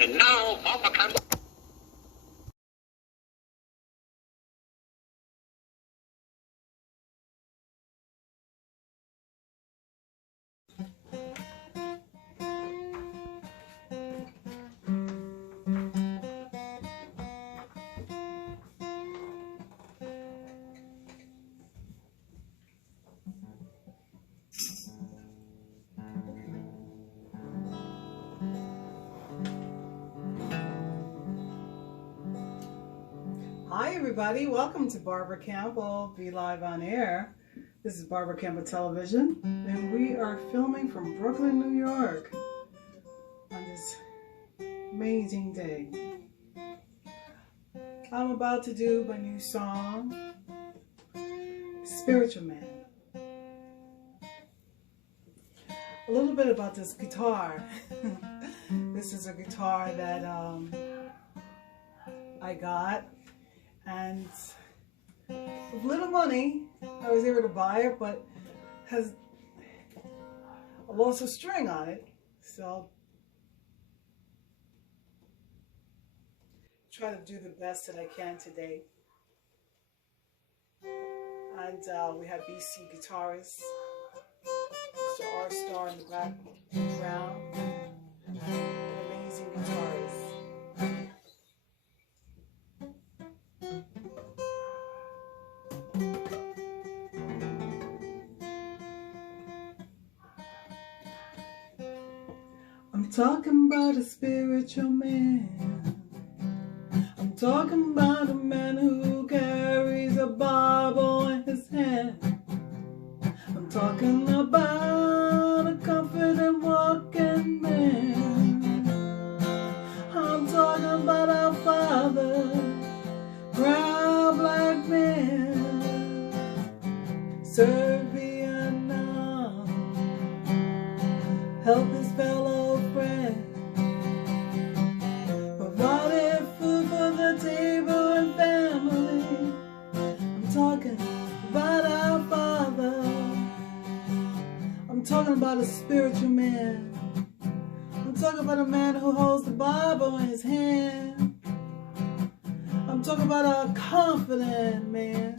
And now, Papa Campbell. Hi everybody, welcome to Barbara Campbell, Be Live on Air. This is Barbara Campbell Television, and we are filming from Brooklyn, New York on this amazing day. I'm about to do my new song, Spiritual Man. A little bit about this guitar. This is a guitar that I got. And with little money, I was able to buy it, but has a loss of string on it. So I'll try to do the best that I can today. And we have BC guitarist, Mr. R Star in the background, an amazing guitarist. I'm talking about a spiritual man. I'm talking about a man who carries a Bible in his hand. I'm talking about a confident walking man. I'm talking about our Father, proud black man, serve Vietnam, help his fellow friend, provided food for the table and family. I'm talking about our Father. I'm talking about a spiritual man. I'm talking about a man who holds the Bible in his hand. I'm talking about a confident man.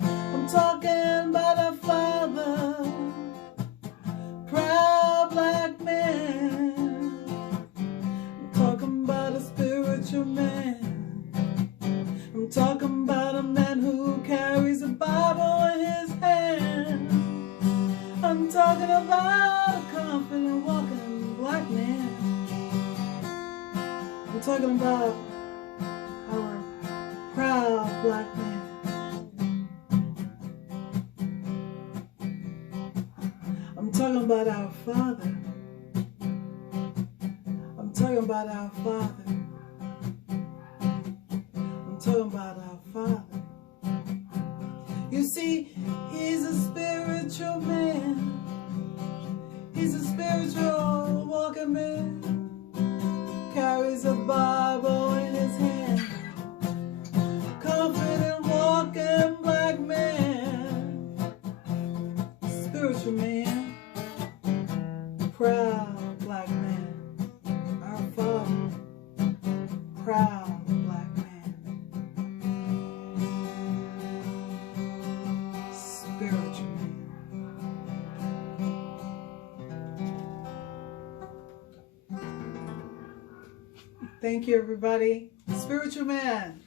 I'm talking about our Father, proud black man. I'm talking about a spiritual man. I'm talking about a man who carries a Bible in his hand. I'm talking about a confident walking black man. I'm talking about our proud black man. I'm talking about our Father. I'm talking about our Father. I'm talking about our Father. You see, he's a spiritual man. He's a spiritual walking man. Carries a Bible in his hand. Confident walking black man. Spiritual man. Proud black man. Our Father. Proud black man. Spiritual man. Thank you, everybody. Spiritual man.